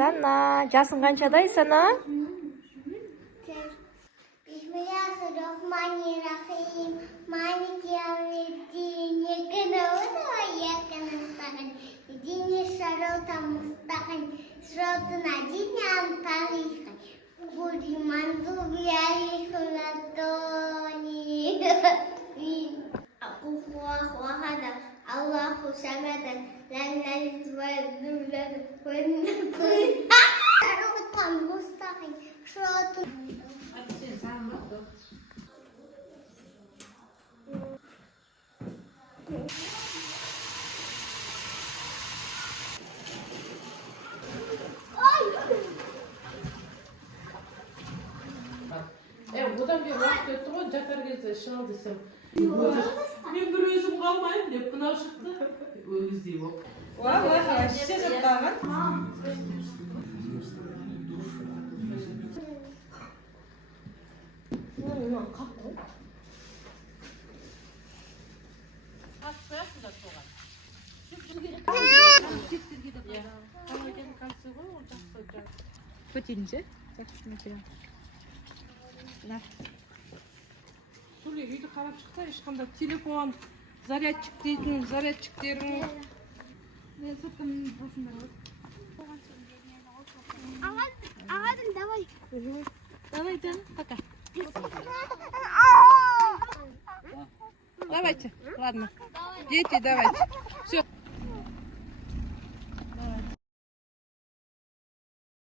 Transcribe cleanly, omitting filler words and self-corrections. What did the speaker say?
Айсана, жасың қаншада Айсана? Bismillahirrahmanirrahim. Maliki yawmiddin. Iyyaka na'budu wa iyyaka nasta'in. Ihdinas siratal mustaqim. Siratal ladzina an'amta 'alaihim ghayril maghdubi 'alaihim waladdallin. Allahu ahad. Allahu samad. Lam yalid wa lam yulad wa lam yakul lahu kufuwan mustaqim. Siratal Одан бері уақыт өтті ғой, жатар кезде шығал десем. Мен бір өзім қалмайын деп, мынау шықты. Өгіздей болып. Ой, вообще жаттаған. Көтенше? Солай үйді қарап шықса, ешқандай телефон, зарядчик дейтін, зарядчиктерің. Агадым, давай. Давай, Дэн, пока. Давайте, ладно. Дети, давайте. Все.